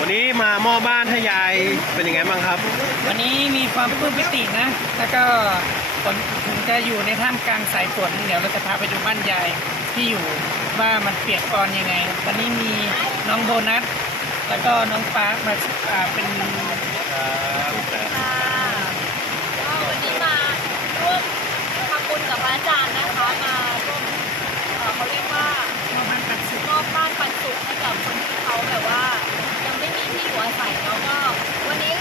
วันนี้มามอบบ้านให้ยายเป็นยังไงบ้างครับ วันนี้มีความปลื้มปิตินะ แล้วก็ฝนถึงจะอยู่ในท่ามกลางสายฝนเดี๋ยวเราจะพาไปดูบ้านยายที่อยู่ว่ามันเปียกปอนยังไงตอนนี้มีน้องโบนัส แล้วก็น้องปาร์คมาเป็น ค่ะก็วันนี้มาร่วมทำบุญกับพระอาจารย์นะคะมาร่วมเอ่อเขาเรียกว่า มอบบ้านปันสุข มอบบ้านปันสุขให้กับคนที่เขาแบบว่า ยังไม่มีที่อยู่อาศัยแล้วก็วันนี้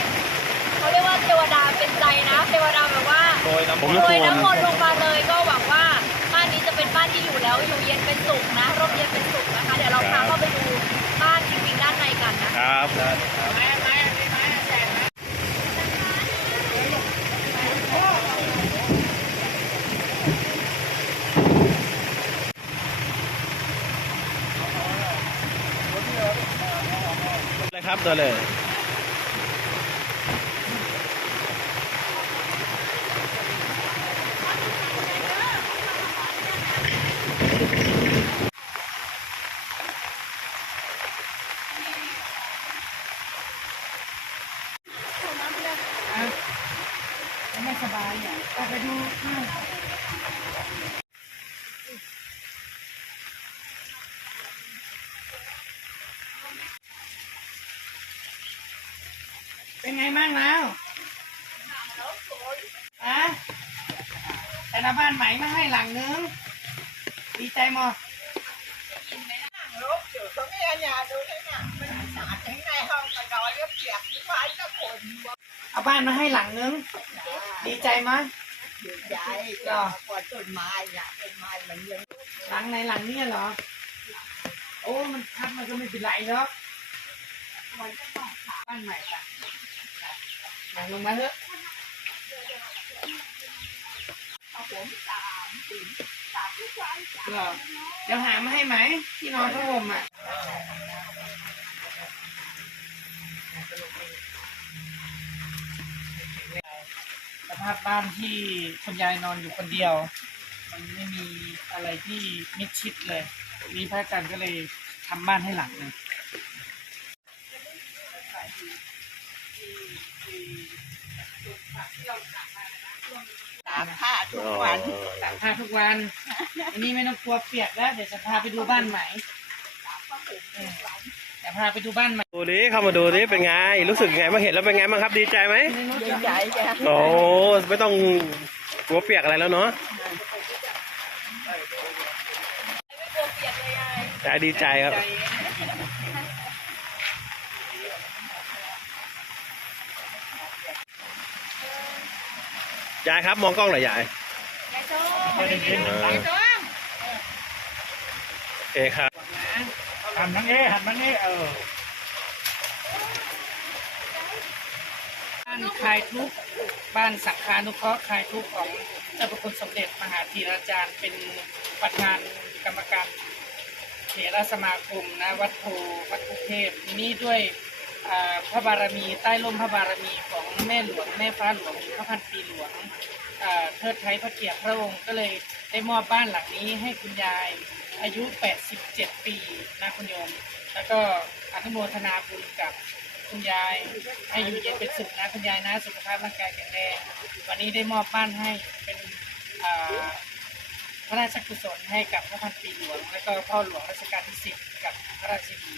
เขาเรียกว่าเทวดาเป็นใจนะ เทวดาแบบว่า ผมโรจะโทยรน้ำมนต์ลงมาเลยก็หวังว่าบ้านนี้จะเป็นบ้านที่อยู่แล้วอยู่เย็นเป็นสุขนะร่มเย็นเป็นสุขนะคะ เดี๋ยวเราพาเข้าไปดูบ้านจริงๆด้านในกันนะ ครับเลยครับตัวเลย ออกไปดูข้างเป็นไงบ้างแล้วอะแต่ลาบ้านใหม่มาให้หลังนึง ดีใจมอเอาบ้านมาให้หลังนึง ดีใจไหมย được vậy Rồi. qua tuần mai là tuần mai mình vẫn หลังในหลังเนี่ยเหรอ โอ้มันพัดมันก็ไม่เป็นไรหรอกมันก็ต้องบ้านใหม่จ้ะหลังลงมาเถอะเอาผมตามถึงตามทุกวันเหรอเดี๋ยวหามาให้ไหมที่นอนผ้าห่มอะ สภาพบ้านที่คุณยายนอนอยู่คนเดียว มันไม่มีอะไรที่มิดชิดเลยนี่พระอาจารย์ก็เลยทำบ้านให้หลังหนึงตามผ้าทุกวัน ตากผ้าทุกวัน อันนี้ไม่ต้องกลัวเปียกแล้ว เดี๋ยวจะพาไปดูบ้านใหม่ เออเดี๋ยวพาไปดูบ้านใหม่ดูดิเข้ามาดูดิเป็นไง รู้สึกไงมาเห็นแล้วเป็นไงบ้างครับดีใจไหมดีใจจ้ะโอ้ไม่ต้องกลัวเปียกอะไรแล้วเนาะไม่กลัวเปียกเลยยายยายดีใจครับยายครับมองกล้องหน่อยยายยายโจ้ยายโจ้โอเคครับ หันทางนี้หันทางนี้เออบ้านคลายทุกข์บ้านสังฆานุเคราะห์คลายทุกข์ของเจ้าพระคุณสมเด็จมหาธีราจารย์ เป็นประธานกรรมการเถรสมาคมนะวัดโพวัดกุเทพนี้ด้วยพระบารมีใต้ร่มพระบารมีของแม่หลวงแม่ฟ้าหลวงพระพันปีหลวงเทิดไทยพระเกียรติพระองค์ก็เลยได้มอบบ้านหลังนี้ให้คุณยาย อายุ 87 ปีนะคุณโยม แล้วก็อนุโมทนาบุญกับคุณยายให้อยู่เย็นเป็นสุขนะคุณยายนะ สุขภาพร่างกายแข็งแรงวันนี้ได้มอบบ้านให้เป็นพระราชกุศลให้กับพระพันปีหลวง และก็พ่อหลวงรัชกาลที่10กับพระราชินี